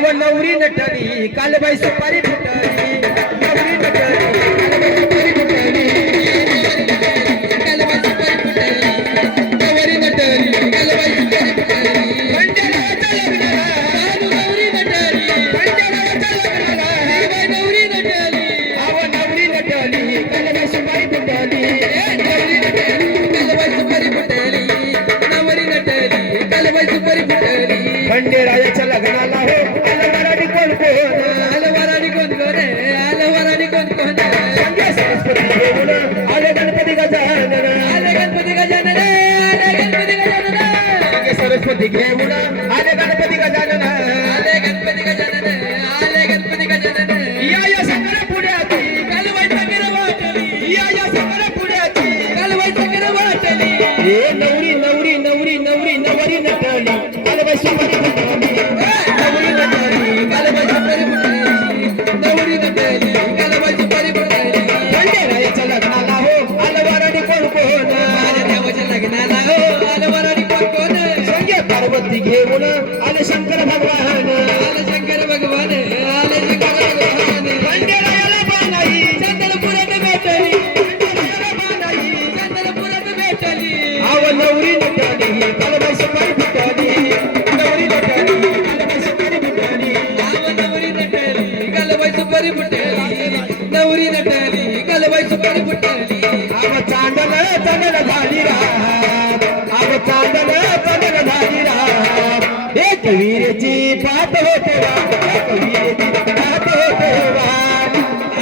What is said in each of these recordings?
आव नवरी नटली कालबाई सुपारी फुटली नवरी नटली कालबाई सुपारी फुटली नवरी नटली कालबाई सुपारी फुटली पंढरवाच्या लग्नाला सानू नवरी नटली पंढरवाच्या लग्नाला बाई नवरी नटली आव नवरी नटली कालबाई सुपारी फुटली नवरी नटली कालबाई सुपारी फुटली नवरी नटली कालबाई सुपारी फुटली खंडेरायाच्या लग्नाला हो अलवराडी कोण कोण अलवराडी कोण कोण अलवराडी कोण कोण संजय सरस्वती घेऊन आले गणपती गजानन आले गणपती गजानन आले गणपती गजानन संजय सरस्वती घेऊन आले गणपती गजानन आले गणपती गजानन आले गणपती गजानन या सगळ्या पुढ्याची कालबाई सगळं वाटली या सगळ्या पुढ्याची कालबाई सगळं वाटली हे नवरी नवरी नवरी नवरी नवरी नटली कालबाई सुपारी फुटली नवरी नटली कालबाई सुपारी फुटली नवरी नटली कालबाई सुपारी फुटली खंडेरायाच्या लग्नाला हो अलवराडी कोण कोण देवाच्या लग्नाला हो अलवराडी कोण कोण संजय पार्वती घेऊन आले शंकर भगवान आले शंकर भगवान आले शंकर भगवान खंडेरायाला बाणाई चंद्रपुरात भेटली खंडेरायाला बाणाई चंद्रपुरात भेटली आव नवरी नटली कालबाई सुपारी फुटली नवरी नटली कालबाई सुपारी फुटली आव नवरी नटली कालबाई सुपारी फुटली नवरी नटली कालबाई सुपारी फुटली आव चांदन चांदन झाली रात आव चांदन चांदन झाली रात एक वीरची पात होते एक वीरची पात होते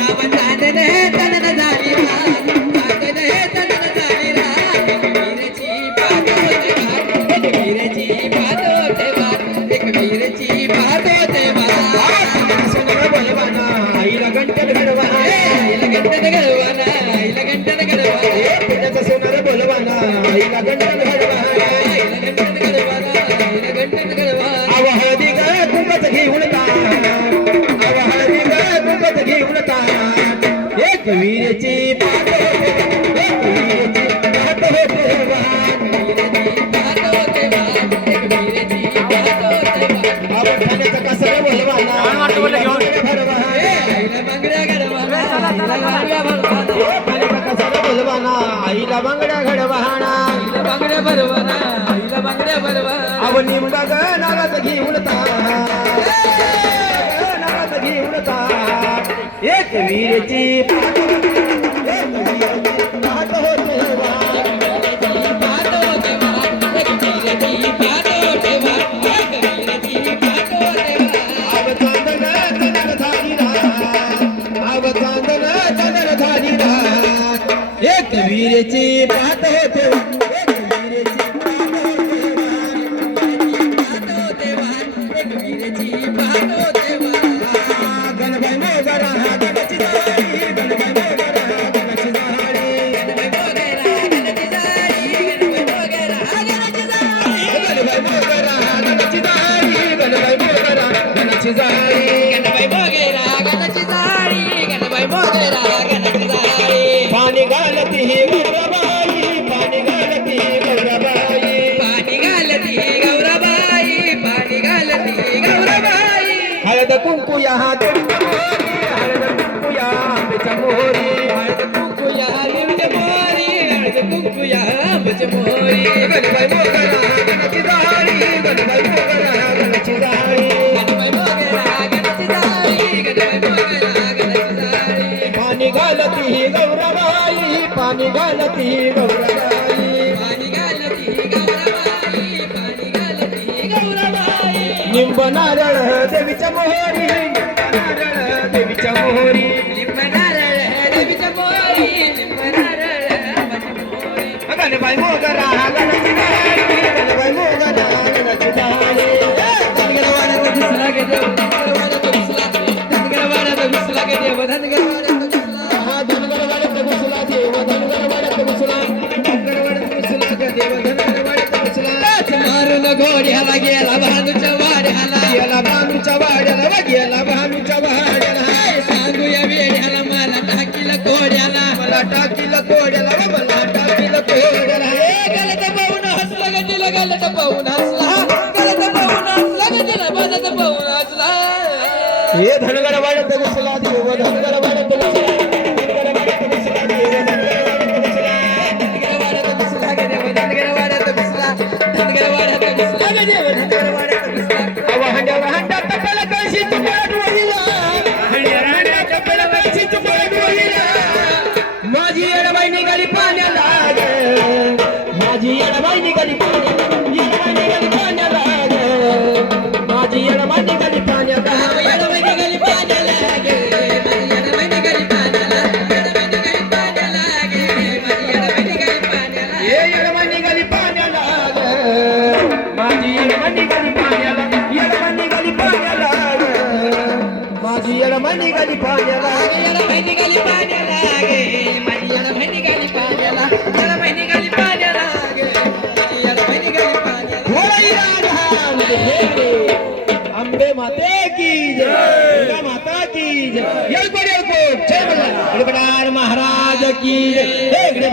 आव चांदन चांदन झाली रात चांदन चांदन झाली रात एक वीरची पात होते एक वीरची पात होते एक वीरची पात होते सोनर बलवाना आईला गंटन घडवाना आईला गंटन घडवाना आईला गंटन घडवाना पुण्याचा सोनर बलवाना आईला गंटन घडवाना आईला गंटन घडवाना आईला गंटन घडवाना आव हळदी ग कुंकच घेऊन ताट आव हळदी ग कुंकच घेऊन ताट एक वीरची पात होते एक वीरची पात होते वीरची पात होते एक वीरची पात होते आव ठाण्याचा कसर बलवाना आईला बांगड्या घडवाना आईला कसर बलवाना आईला बांगड्या घडवाना आईला बांगड्या भरवाना आईला बांगड्या भरवाना आव निंबा ग नाराज घेऊन ताट नाराज घेऊन ताट एक वीरची पात होते एक वीरची पात होते एक वीरची पात होते गणबाई मोगरा गणची जाळी गणबाई मोगरा गणची जाळी गणबाई मोगरा गणची जाळी गणबाई मोगरा गणची जाळी गणबाई मोगरा गणची जाळी गणबाई मोगरा गणची जाळी गणबाई मोगरा गणची जाळी गणबाई मोगरा गणची जाळी पाणी घालती गौराबाई पाणी घालती गौराबाई पाणी घालती गौराबाई पाणी घालती गौराबाई हळद कुंकू या हाताच्या मोरी हळद कुंकू या आंब्याच्या मोरी हळद कुंकू या लिंबच्या मोरी हळद कुंकू या आंब्याच्या मोरी गणबाई मोगरा गणची जाळी गणबाई मोगरा गणची जाळी गणबाई मोगरा गणची जाळी गणबाई मोगरा गणची जाळी पाणी घालती गौराबाई पाणी घालती गौराबाई पाणी घालती गौराबाई पाणी घालती गौराबाई निंब नारळ देवीच्या मोहरी नारळ देवीच्या मोहरी लिंब नारळ देवीच्या मोहरी लिंब नारळ मोहरी गणबाई मोगरा गणची जाळी गणबाई मोगरा गणची जाळी धनगरवाड्यात दिसला गे देव धनगरवाड्यात दिसला धनगरवाड्यात दिसला गे देव धनगरवाड्यात मारून घोड्याला गेला भानूच्या वाड्याला गेला भानूच्या वाड्याला गेला भानूच्या वाड्याला सांगूया वेड्याला मला टाकीला कोड्याला मला टाकीला कोड्याला मला टाकीला कोड्याला गलत पाहून हसला गतीला गलत पाहून हसला गलत पाहून हसला गतीला बदत पाहून हसला हे धनगर वाढत घुसला देव धनगर वाढत घुसला धनगर वाढत घुसला देव धनगर वाढत घुसला धनगर वाढत घुसला ग देव धनगर वाढत घुसला धनगर वाढत घुसला ग देव धनगर वाढत घुसला वाहंड्या वाहंड्या तपला कळशी तुपट वळीला वाहंड्या वाहंड्या तपला कळशी तुपट वळीला माझी येडबाई निघाली पाण्याला ग माझी येडबाई निघाली पाण्याला येडबाई निघाली पाण्याला ग माझी येडबाई निघाली पाण्याला येडबाई निघाली पाण्याला गे माझी येडबाई निघाली पाण्याला येडबाई निघाली पाण्याला गे माझी येडबाई निघाली पाण्याला ये येडबाई निघाली पाण्याला ग माझी येडबाई निघाली पाण्याला येडबाई निघाली पाण्याला ग माझी येडबाई निघाली पाण्याला येडबाई निघाली पाण्याला गे माझी येडबाई निघाली पाण्याला येडबाई निघाली पाण्याला गे माझी येडबाई निघाली पाण्याला होळी राधा अंबे माते की जय दुर्गा माता की जय येळकोट येळकोट जय महाराज की जय